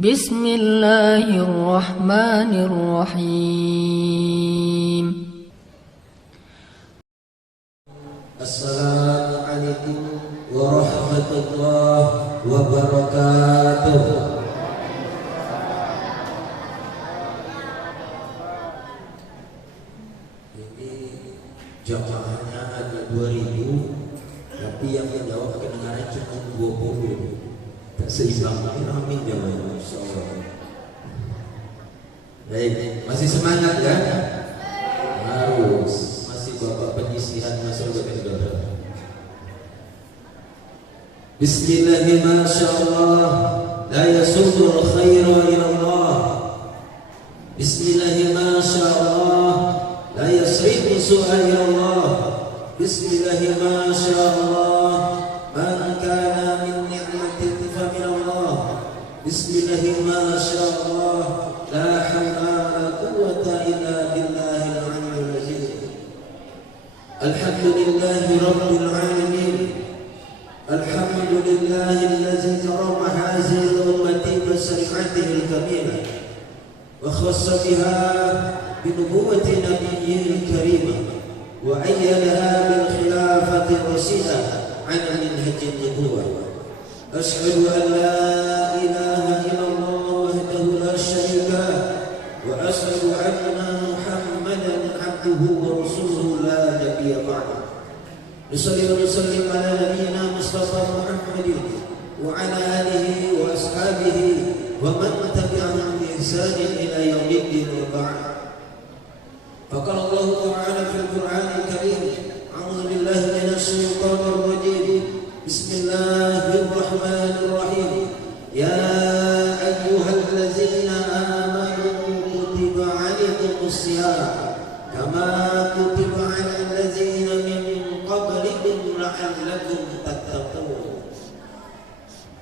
Bismillahirrahmanirrahim. Assalamualaikum warahmatullahi wabarakatuh. Ini jamaahnya ada 2000, tapi yang menjawab kedengaran cuma 20. Tak seimbang, amin jamaah, insyaallah. Baik, masih semangat kan? Harus. Masih bapak penyisihan masyarakat. Bismillahirrahmanirrahim. Masyaallah, la yasudul khaira ila Allah. Bismillahirrahmanirrahim. Masyaallah, la yasrifu su'a ila Allah. Bismillahirrahmanirrahim. Masyaallah, man kana min ni'matin fa min Allah. Bismillahirrahmanirrahim. Masyaallah, la hawla wa la quwwata illa billahil aliyyil azim. Alhamdulillahi rabbil alamin. Alhamdulillahillazi karama hadhihi ummati bi syari'atihi al-kamilah wa khassa biha bi nubuwwati nabiyyil karim wa ayyadaha bil khilafati ar-rashidah 'ala minhajin nubuwwah. Ashhadu an la ilaha illallah wahdahu la syarika wa ashhadu anna Muhammadan 'abduhu wa rasuluhu la nabiyya ba'dahu. Nusalli wa nusallim ala nabiyyina Mustafa Muhammadin wa ala alihi wa ashabihi wa man tabi'ahum bi ihsanin ila yaumiddin wa ba'd. Faqala Allah ta'ala fil Qur'anil Karim, a'udzu billahi minasy syaithanir rajim. Bismillahirrahmanirrahim. Ya ayyuhallazina amanu kutiba 'alaikumus shiyam kama kutiba 'alal ladzina min qablikum la'allakum tattaqun.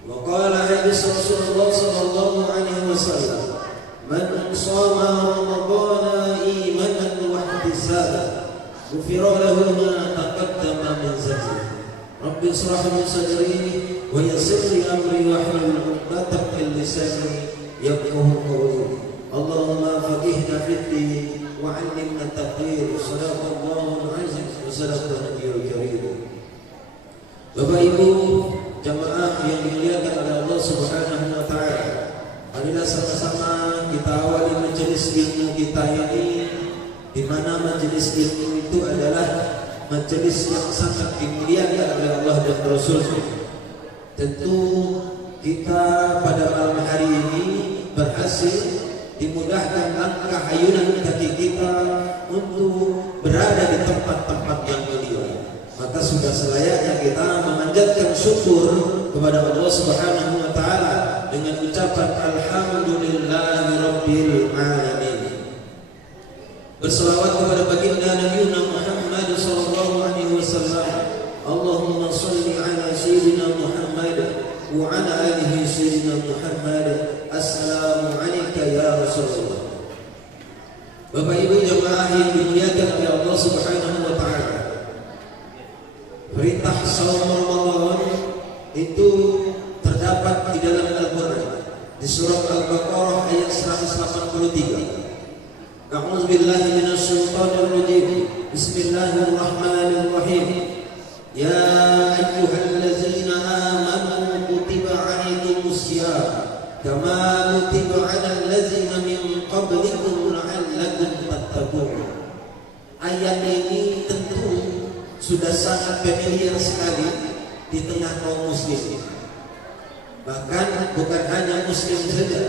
Wa qala hadis Rasulullah sallallahu alaihi wasallam, man shama ramadhana imanan wa ihtisaban ghufira lahu ma taqaddama min dhanbihi. Rabbi ishrah li sadri wa yassir li amri wahlul 'uqdatam min lisani yafqahu qawli. Allahumma faqihna fid-din wa 'allimna at-taqdir. Shadaqallahu al-'azim wa sadaqan nabiyul karim. Bapak Ibu jamaah yang dimuliakan oleh Allah Subhanahu wa taala, marilah sama-sama kita awali majelis ilmu kita ini, di mana majelis ilmu itu adalah majelis yang sangat dimuliakan oleh Allah dan Rasul-Nya. Tentu kita pada malam hari ini berhasil dimudahkan langkah ayunan kaki kita untuk berada di tempat-tempat yang mulia. Maka sudah selayaknya kita memanjatkan syukur kepada Allah Subhanahu wa taala dengan ucapan alhamdulillahi rabbil alamin. Berselawat kepada baginda Nabi Muhammad sallallahu alaihi wasallam. Allahumma shalli ala sayyidina Muhammad wa ala alihi sayyidina Muhammad. Assalamu alayka ya Rasulullah. Bapak Ibu jemaah yang dimuliakan oleh Allah Subhanahu wa taala, perintah saum Ramadan itu terdapat di dalam Al-Qur'an di surah Al-Baqarah ayat 183. A'udzu billahi minasy syaithanir rajim. Bismillahirrahmanirrahim. Ya ayyuhallazina amanu kutiba 'alaikumus syiyam kama kutiba 'alal ladzina min qablikum la'allakum tattaqun. Ayat ini tentu sudah sangat familiar sekali di tengah kaum muslim. Bahkan bukan hanya muslim saja,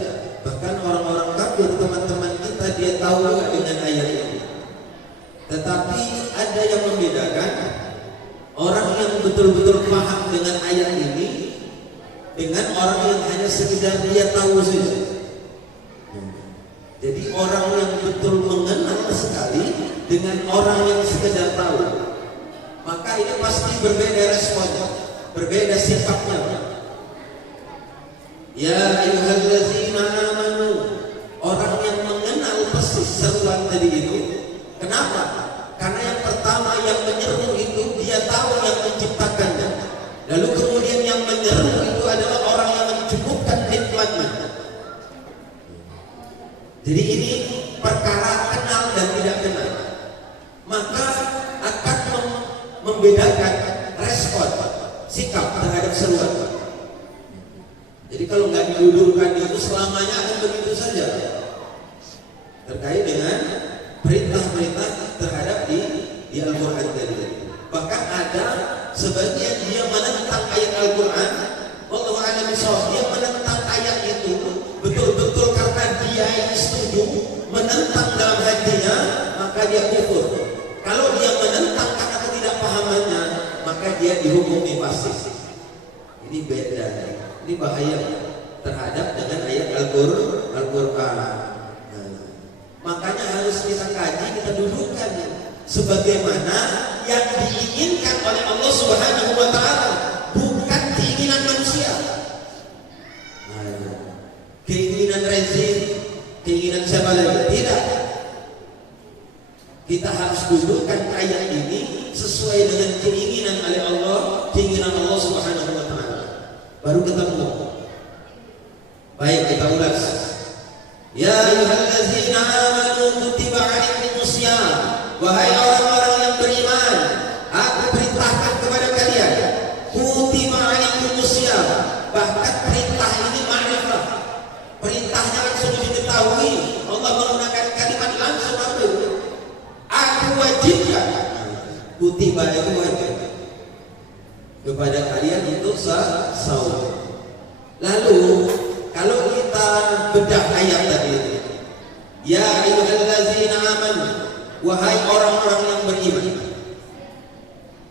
bahkan orang-orang kafir teman-teman kita dia tahu dengan ayat ini. Tetapi ada yang membedakan orang yang betul-betul paham dengan ayat ini dengan orang yang hanya sekedar dia tahu saja. Jadi orang yang betul mengenal sekali dengan orang yang sekedar tahu, maka ini pasti berbeda responnya, berbeda sifatnya. Ya ayyuhallazina amanu, orang yang mengenal persis seruan tadi itu. Kenapa? Karena yang pertama yang menyeru itu dia tahu yang menciptakannya. Lalu kemudian yang menyeru itu adalah orang yang mencukupkan nikmatnya. Jadi ini perkara kenal dan tidak kenal, maka akan membedakan respon sikap terhadap seruan. Jadi kalau nggak didudukkan itu selamanya akan begitu saja terkait dengan perintah-perintah terhadap di Al-Quran tadi. Bahkan ada sebagian dia menentang ayat Al-Quran, wallahu a'lam bishawab, dia menentang ayat itu betul-betul karena dia ini setuju menentang dalam hatinya, maka dia kufur. Kalau dia menentang karena ketidakpahamannya, maka dia dihukumi fasik. Ini beda, ini bahaya terhadap dengan ayat Al-Quran. Makanya harus kita kaji, kita dudukkan sebagaimana yang diinginkan oleh Allah Subhanahu wa Ta'ala, bukan keinginan manusia. Keinginan rezim, keinginan siapa lagi? Tidak. Kita harus dudukkan ayat ini sesuai dengan keinginan oleh Allah, keinginan Allah Subhanahu wa Ta'ala. Baru ketemu. Baik, kita ulas. Ya ayyuhallazina amanu kutiba 'alaikumusiyam. Wahai orang-orang yang beriman, aku perintahkan kepada kalian kutiba 'alaikumusiyam. Bahkan perintah ini ma'rifah. Perintahnya langsung diketahui. Allah menggunakan kalimat langsung apa itu? Aku wajibkan. Kutiba itu wajib kepada kalian untuk saum. Lalu kalau kita bedah ayat tadi, ya ayyuhallazina amanu, wahai orang-orang yang beriman.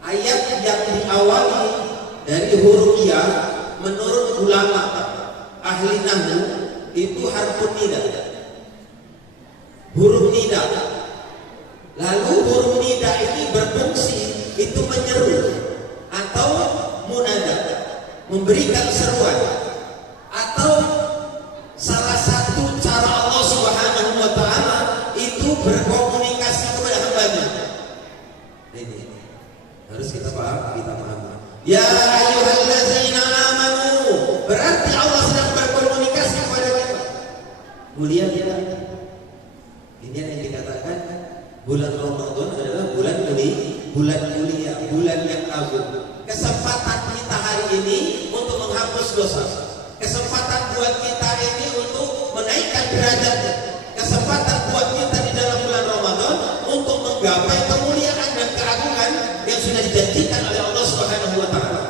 Ayat yang diawali dari huruf ya menurut ulama ahli nahwu itu harfun nida. Huruf nida. Lalu huruf nida ini berfungsi itu menyeru atau munada, memberikan seruan, atau salah satu cara Allah Subhanahu wa Ta'ala itu berkomunikasi kepada hambanya. Ini harus kita paham, kita paham. Ya ayyuhallazina amanu, berarti Allah sedang berkomunikasi kepada kita. Mulia tidak? Ini yang dikatakan bulan Ramadan adalah bulan mulia, bulan yang agung. Kesempatan kita hari ini untuk menghapus dosa. Kesempatan buat kita ini untuk menaikkan derajat. Kesempatan buat kita di dalam bulan Ramadan untuk menggapai kemuliaan dan keagungan yang sudah dijanjikan oleh Allah Subhanahu wa Ta'ala.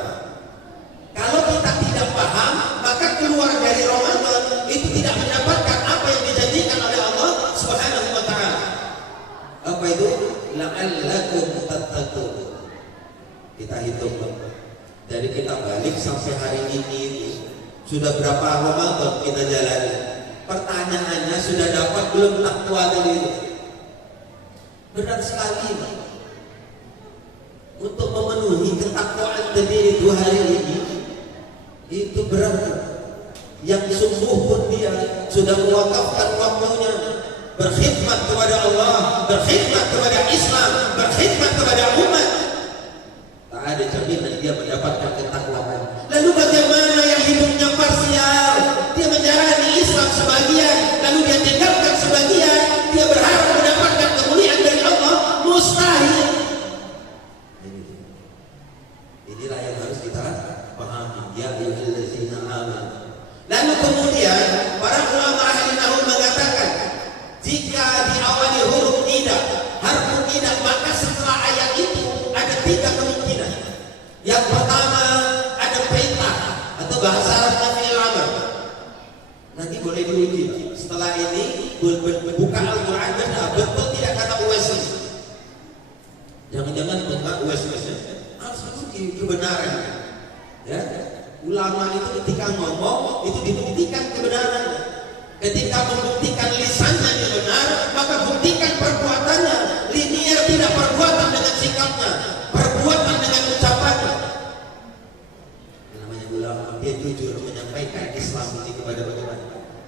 Kalau kita tidak paham, maka keluar dari Ramadan itu tidak mendapatkan apa yang dijanjikan oleh Allah Subhanahu wa Ta'ala. Apa itu? La'allakum tattaqun. Kita hitung dari kita balik sampai hari ini sudah berapa Ramadan kita jalani. Pertanyaannya, sudah dapat belum takwa tadi itu? Berat sekali untuk memenuhi ketakwaan tadi itu hari ini. Itu berat. Yang sungguh pun dia sudah mewakafkan waktunya berkhidmat kepada Allah, berkhidmat kepada Islam, berkhidmat kepada umat. Tak ada jaminan dia mendapatkan ketakwaan. Lalu bagaimana yang hidupnya parsial? Dia menjalani Islam sebagian, lalu dia tinggalkan sebagian. Dia berharap mendapatkan kemuliaan dari Allah. Mustahil. Inilah yang harus kita pahami. Ya ayyuhallazina amanu. Lalu kemudian para ulama ahli nahwu mengatakan, jika diawali huruf nida, harfun nida, maka setelah ayat itu ada 3 kemungkinan. Yang pertama ada perintah atau bahasa Arabnya fi'il amr. Nanti boleh diuji. Setelah ini buka Al-Quran, betul tidak kata Uwais. Jangan-jangan buka Uwais. Harus diuji kebenaran. Ya, ulama itu ketika ngomong itu dibuktikan kebenaran. Ketika membuktikan lisannya yang benar, maka buktikan perbuatannya. Linear, tidak perbuatan dengan sikapnya, perbuatan dengan ucapannya. Namanya ulama, dia jujur menyampaikan Islam ini kepada bagaimana.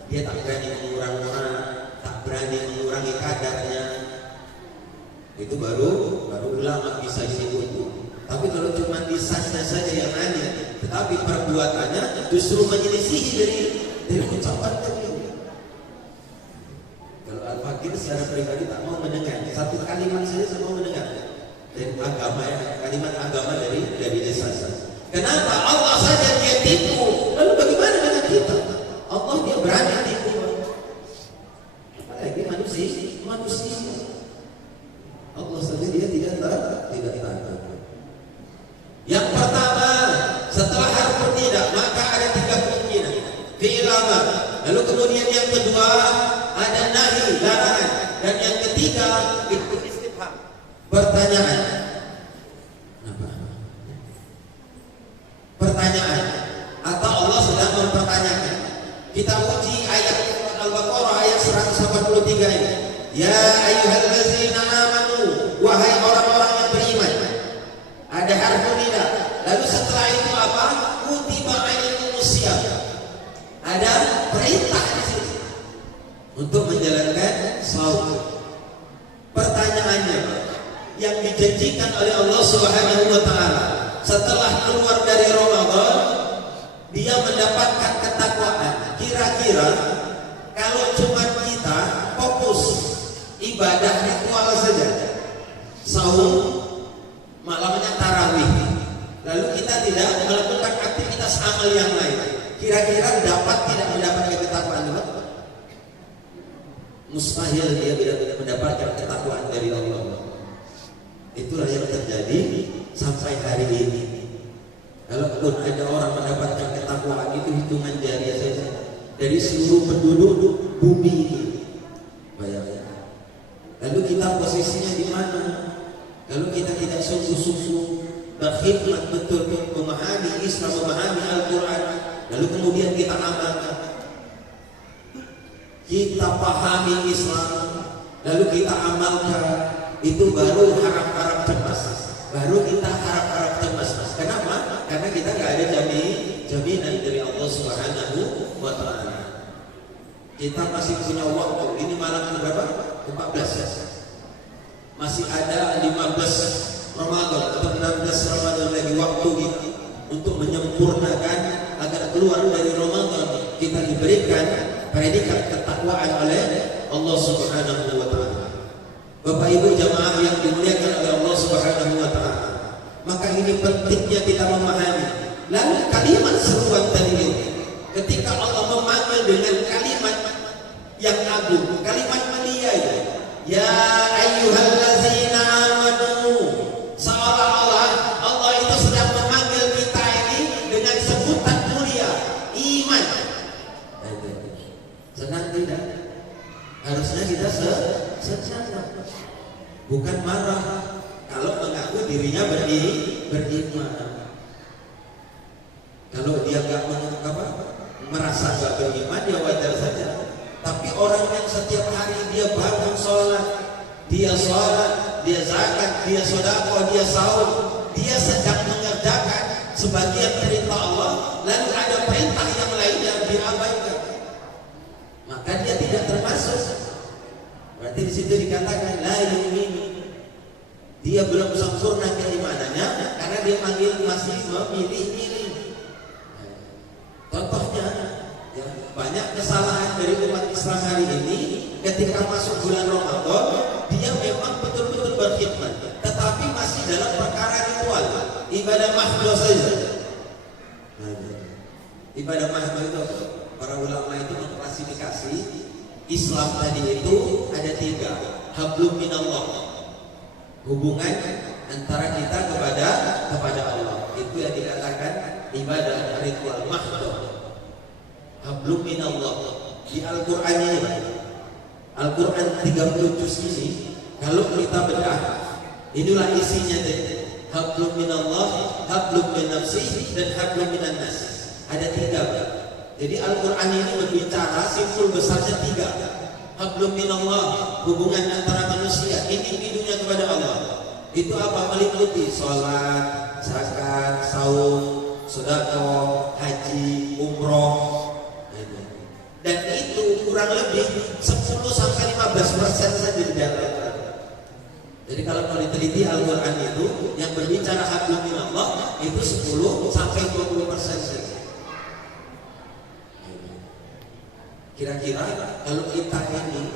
Dia tak berani mengurang-urang, tak berani mengurangi kadarnya. Itu baru ulama bisa disebut. Tapi kalau cuma lisannya saja yang nanya, tetapi perbuatannya justru menyelisihi dari ucapan tadi. secara pribadi tak mau mendengar satu kalimat saja, tak mau mendengar dari agama ya, kalimat agama dari Islam. Kenapa? Allah saja dia tipu, lalu bagaimana dengan kita? Allah dia berani tipu, apalagi manusia. Allah saja dia tidak tahu. Yang pertama, setelah harfun nida maka ada 3 kemungkinan. Fi'il amar. Lalu kemudian yang kedua ada nahi, larangan, dan yang ketiga itu istifham, pertanyaan. Pertanyaan atau Allah sedang mempertanyakan. Kita uji ayat Al-Baqarah ayat 183 ini. Ya ayyuhallazina amanu, wahai orang-orang yang beriman. Ada harfun nida. Lalu setelah itu apa? Kutiba alaikumus syiyam. Ada perintah di sini untuk menjalankan shaum. Pertanyaannya, yang dijanjikan oleh Allah Subhanahu wa taala setelah keluar dari Ramadan dia mendapatkan ketakwaan. Kira-kira kalau cuma kita fokus ibadah ritual saja, saum, malamnya tarawih, lalu kita tidak melakukan aktivitas amal yang lain, kira-kira dapat tidak mendapatkan ketakwaan? Mustahil dia tidak mendapatkan ketakwaan dari Allah. Itulah yang terjadi sampai hari ini. Kalaupun ada orang mendapatkan ketakwaan itu hitungan jari saja dari seluruh penduduk bumi ini. Bayangkan. Lalu kita posisinya di mana? Kalau kita tidak sungguh-sungguh berkhidmat betul memahami Islam, memahami Al-Quran, lalu kemudian kita amalkan, kita pahami Islam, lalu kita amalkan, itu baru harap-harap cemas. Baru kita harap-harap cemas. Kenapa? Karena kita nggak ada jaminan dari Allah Subhanahu wa taala. Kita masih punya waktu. Ini malam berapa? 14 ya. Masih ada 15 Ramadan atau 16 Ramadan lagi waktu kita untuk menyempurnakan agar keluar dari Ramadan kita diberikan predikat ketakwaan oleh Allah Subhanahu wa taala. Bapak Ibu jamaah yang dimuliakan oleh Allah Subhanahu wa taala, maka ini pentingnya kita memahami. Lalu kalimat seruan tadi ini, ketika Allah memanggil dengan kalimat yang agung, kalimat mulia, ya ayyuhallazina amanu, seolah-olah Allah itu sedang memanggil kita ini dengan sebutan mulia, iman. Senang tidak? Harusnya kita senang, bukan marah kalau mengaku dirinya beriman. Kalau dia nggak merasa nggak beriman, ya wajar saja. Tapi orang yang setiap hari dia bangun sholat, dia zakat, dia sedekah, dia saum, dia sedang mengerjakan sebagian perintah Allah, lalu ada perintah yang lain yang diabaikan, maka dia tidak termasuk. Berarti di situ dikatakan la yu'min. Dia belum sempurna keimanannya karena dia masih memilih-milih. Contohnya, ya, banyak kesalahan dari umat Islam hari ini ketika masuk bulan Ramadan, dia memang betul-betul berkhidmat, tetapi masih dalam perkara ritual, ibadah mahdoh saja. Ibadah mahdoh itu para ulama itu mengklasifikasi Islam tadi itu ada 3. Hablum minallah, hubungan antara kita kepada Allah, itu yang dikatakan ibadah ritual mahdoh. Hablum minallah. Di Al-Quran ini, Al-Quran 30 juz ini, kalau kita bedah, inilah isinya tadi. Hablum minallah, hablum min nafsi, dan hablum minan nas. Ada 3. Jadi Al-Quran ini berbicara simpul besarnya 3. Hablum minallah, hubungan antara manusia, individunya kepada Allah. Itu apa? Meliputi sholat, zakat, saum, sedekah, haji, umroh. Dan itu kurang lebih 10-15% saja di dalam Al-Quran. Jadi kalau mau diteliti Al-Quran itu yang berbicara hablum minallah itu 10-20% saja. Kira-kira kalau kita ini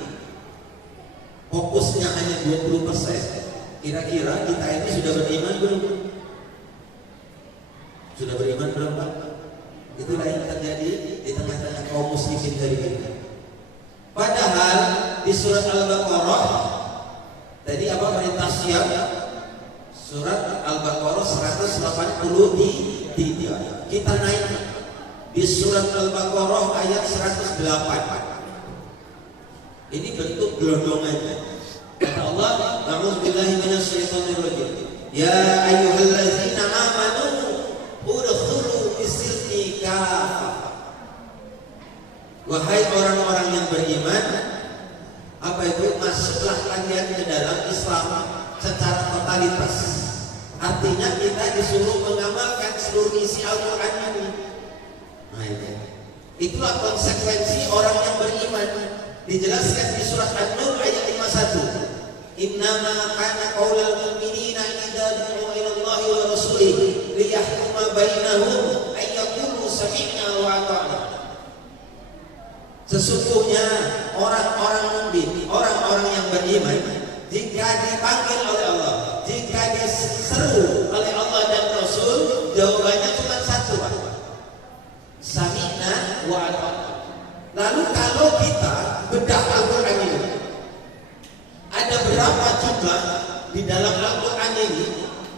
fokusnya hanya 20%. Kira-kira kita ini sudah beriman belum? Sudah beriman belum Pak? Itulah yang terjadi di tengah-tengah kaum muslimin hari ini. Padahal di surat Al-Baqarah tadi apa perintah siap? Surat Al-Baqarah 183. Kita naik di surat Al-Baqarah ayat 108. Ini bentuk gelondongannya. Kata Allah, "A'udzubillahi minasyaitonir rajim. Ya ayyuhallazina amanu udkhulu fis-silmi kafah." Wahai orang-orang yang beriman, apa itu? Masuklah kalian ke dalam Islam secara totalitas. Artinya kita disuruh mengamalkan seluruh isi Al-Quran ini. Nah, itulah konsekuensi orang yang beriman. Dijelaskan di surat An-Nur ayat 51. Innama kana qaulal mu'minina idza du'u ila Allahi wa rasulihi liyahkuma bainahum ay yaqulu sami'na wa ata'na. Sesungguhnya orang-orang mukmin, orang-orang yang beriman, jika dipanggil oleh Allah, jika diseru oleh Allah dan Rasul, jawabannya cuma satu, Pak. Sami'na wa ata'na. Lalu kalau kita bedah Al-Quran ini, ada berapa jumlah di dalam Al-Quran ini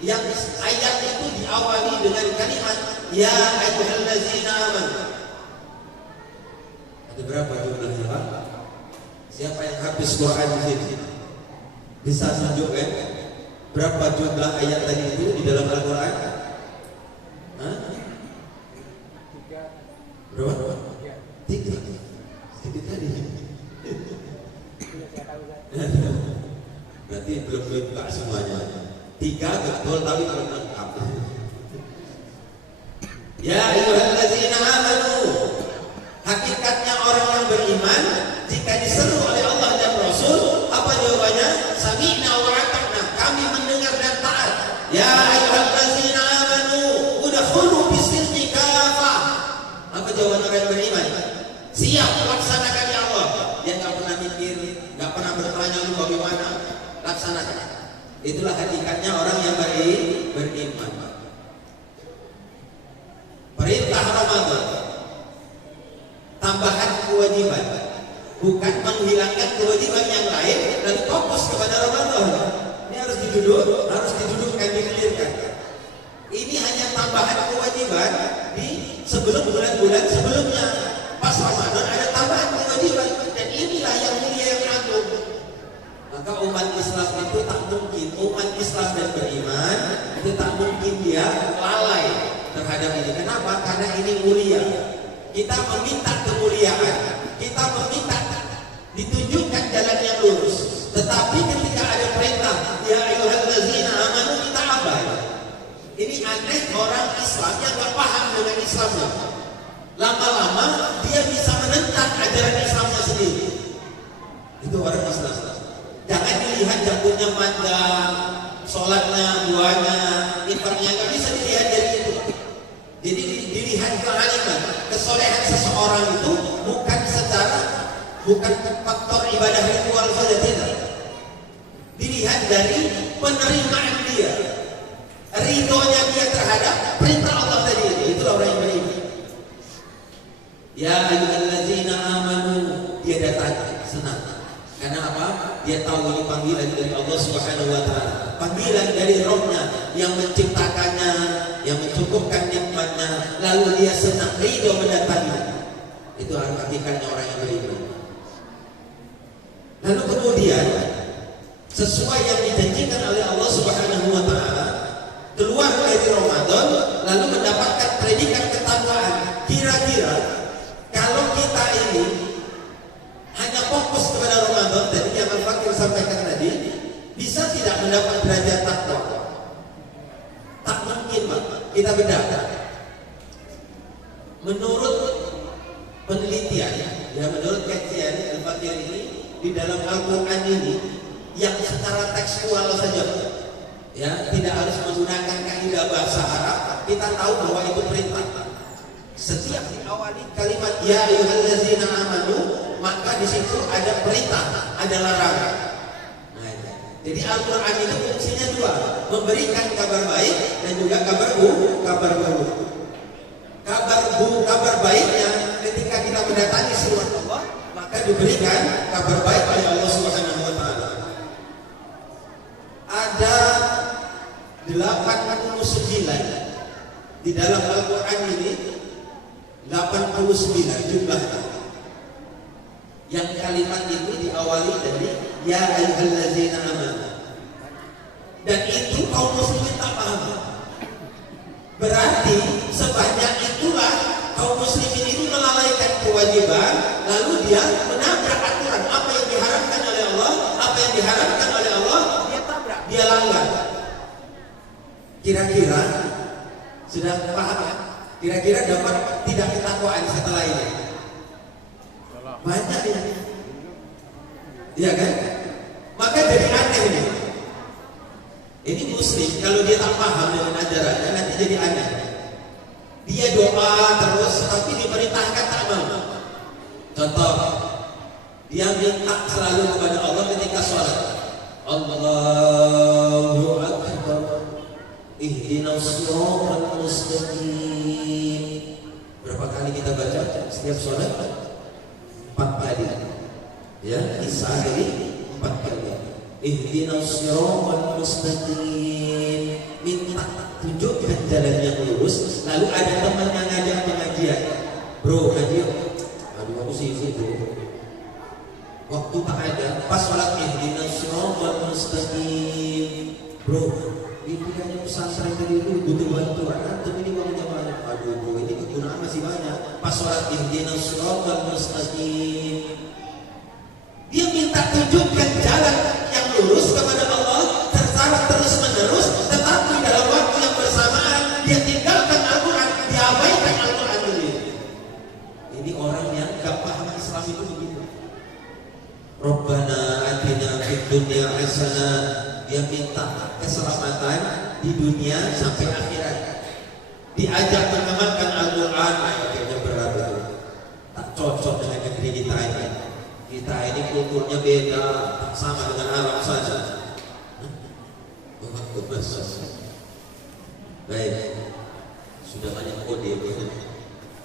yang ayat itu diawali dengan kalimat Ya ayyuhallazina amanu? Ada berapa jumlahnya Pak? Siapa yang habis Quran di sini? Bisa tunjukkan berapa jumlah ayat tadi itu di dalam Al-Quran? Berapa? 3. Sedikit tadi. Berarti belum lengkap semuanya. 3 betul tapi belum lengkap. Ya ayyuhallazina amanu. Hakikatnya orang yang beriman jika diseru oleh Allah dan Rasul, apa jawabannya? Sami'na wa ata'na. Kami mendengar dan taat. Ya ayyuhallazina amanu udkhulu fis-silmi kafah. Apa jawaban orang yang beriman? Siap laksanakan ya Allah. Dia nggak pernah mikir, nggak pernah bertanya lu bagaimana, laksanakan. Itulah hakikatnya orang yang beriman. Perintah Ramadan, tambahan kewajiban, bukan menghilangkan kewajiban yang lain dan fokus kepada Ramadan. Ini harus didudukkan, dikelirkan. Ini hanya tambahan kewajiban di sebelum bulan-bulan sebelumnya. Pas Ramadan ada tambahan kewajiban, dan inilah yang mulia yang agung. Maka umat Islam itu tak mungkin, umat Islam dan beriman itu tak mungkin dia lalai terhadap ini. Kenapa? Karena ini mulia. Kita meminta kemuliaan, kita meminta ditunjukkan jalan yang lurus. Tetapi ketika ada perintah ya ayyuhallazina amanu, kita abai. Ini aneh, orang Islam yang gak paham dengan Islamnya. Lama-lama dia bisa menentang ajaran Islamnya sendiri. Itu orang Islam. Jangan dilihat jambutnya panjang, sholatnya, duanya, ifarnya, nggak bisa dilihat dari itu. Jadi dilihat kealiman, kesolehan seseorang itu bukan faktor ibadah ritual saja, tidak. Dilihat dari penerimaan dia, ridhonya dia terhadap perintah Allah tadi itu. Itulah orang yang beriman. Ya ayyuhallazina amanu, dia datang senang. Karena apa? Dia tahu ini panggilan dari Allah Subhanahu wa taala. Panggilan dari Rabb-Nya yang menciptakannya, yang mencukupkan nikmatnya, lalu dia senang, ridho mendatangi. Itu hakikatnya orang yang beriman. Lalu kemudian sesuai yang dijanjikan oleh Allah Subhanahu wa taala, keluar dari Ramadan lalu mendapatkan predikat ketakwaan. Kira-kira kalau kita ini hanya fokus kepada Ramadan tadi yang Al-Fakir sampaikan tadi, bisa tidak mendapat derajat takwa? Tak mungkin, Pak. Kita bedakan. Menurut penelitian, menurut kajian Al-Fakir ini, di dalam Al-Quran ini yang secara tekstual saja, tidak harus menggunakan kaidah bahasa Arab, kita tahu bahwa itu perintah. Setiap diawali kalimat ya ayyuhallazina amanu, maka di situ ada perintah, ada larangan. Jadi Al-Quran itu fungsinya dua, memberikan kabar baik dan juga kabar buruk. Kabar baiknya ketika kita mendatangi surat Allah, maka diberikan kabar baik oleh Allah Subhanahu wa taala. Ada 89 di dalam Al-Quran ini, 89 jumlahnya. Yang kalimat itu diawali dari ya ayyuhallazina amanu. Dan itu kaum muslimin tak paham. Berarti sebanyak itulah kaum muslimin itu melalaikan kewajiban, lalu dia menabrak aturan. Apa yang diharamkan oleh Allah, apa yang diharamkan oleh Allah, dia tabrak, dia langgar. Kira-kira sudah paham ya? Kira-kira dapat tidak ketakwaan setelah ini? Banyak ya, iya kan? Maka jadi aneh ini. Ini muslim kalau dia tak paham dengan ajarannya nanti jadi aneh. Dia doa terus tapi diperintahkan tak mau. Contoh, dia minta selalu kepada Allah ketika sholat. Allahu Akbar, ihdinas shiratal mustaqim. Berapa kali kita baca setiap sholat? 4 kali. Ya, Isa jadi 4 kali. Ihdinas shiratal mustaqim. Minta tunjukkan jalan yang lurus. Lalu ada teman yang ngajak pengajian. Bro, ngaji. Aduh, aku sibuk bro. Waktu tak ada. Pas sholat ihdinas shiratal mustaqim. Bro, ini kayaknya pesantren tadi itu butuh bantuan. Antum ini uangnya banyak. Aduh bro, ini kegunaan masih banyak. Pas sholat ihdinas shiratal mustaqim, dia minta tunjukkan jalan yang lurus kepada Allah secara terus menerus, tetapi dalam waktu yang bersamaan dia tinggalkan Al-Quran, dia abaikan Al-Quran dulu. Ini orang yang gak paham Islam itu begitu. Rabbana atina fid dunya hasanah, dia minta keselamatan di dunia sampai akhirat. Diajak mengamalkan Al-Quran, akhirnya berat itu. Tak cocok dengan negeri kita ini. Kita ini kulturnya beda, tak sama dengan Arab saja. Baik, sudah banyak kode.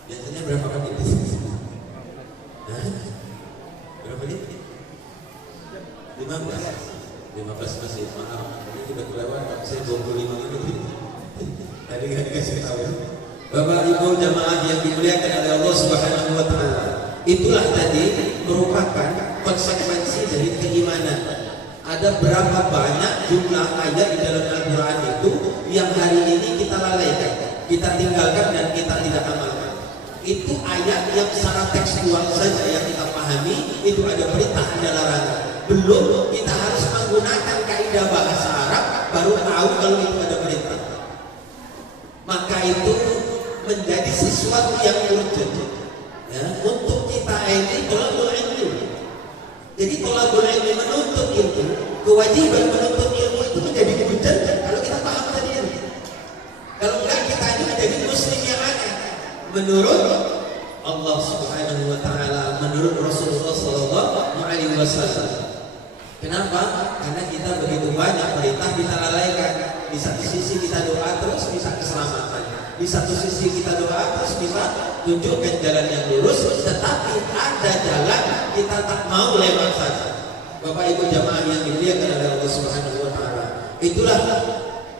Biasanya berapa kali? Berapa menit? 15 masih, maaf. Ini sudah kelewat, saya 25 menit. Tadi nggak dikasih tahu. Bapak Ibu jamaah yang dimuliakan oleh Allah Subhanahu wa taala. Itulah tadi merupakan konsekuensi dari keimanan. Ada berapa banyak jumlah ayat di dalam Al-Quran itu yang hari ini kita lalaikan, kita tinggalkan dan kita tidak amalkan. Itu ayat yang secara tekstual saja yang kita pahami, itu ada perintah, ada larangan. Belum kita harus menggunakan kaidah bahasa Arab baru tahu kalau itu ada perintah. Maka itu menjadi sesuatu yang urgent ya, untuk kita ini tolabul ilmi. Jadi tolabul ilmi, menuntut ilmu, kewajiban menuntut ilmu itu menjadi urgent kalau kita paham tadi ini. Kalau enggak kita ini menjadi muslim yang aneh menurut Allah Subhanahu wa taala, menurut Rasulullah sallallahu alaihi wasallam. Kenapa? Karena kita begitu banyak perintah kita lalaikan. Di satu sisi kita doa terus bisa keselamatan, di satu sisi kita doa terus bisa tunjukkan jalan yang lurus, tetapi ada jalan kita tak mau lewat saja. Bapak Ibu jamaah yang dimuliakan oleh Allah Subhanahu wa taala, itulah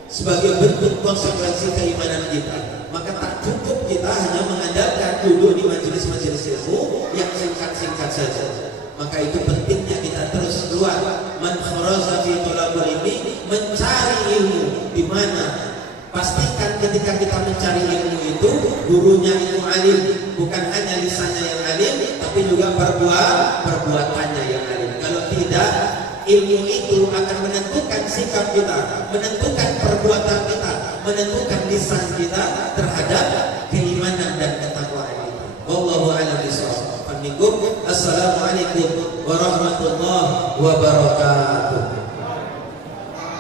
sebagai bentuk konsekuensi keimanan kita. Maka tak cukup kita hanya mengandalkan duduk di majelis-majelis ilmu yang singkat-singkat saja. Maka itu pentingnya kita terus keluar, man kharaja fi talabul ilmi, mencari ilmu di mana. Pastikan ketika kita mencari ilmu itu gurunya itu alim, bukan hanya lisannya yang alim, tapi juga perbuatannya yang alim. Kalau tidak, ilmu itu akan menentukan sikap kita, menentukan perbuatan kita, menentukan lisan kita terhadap keimanan dan ketakwaan kita. Wallahu a'lam bishawab. Assalamualaikum warahmatullahi wabarakatuh.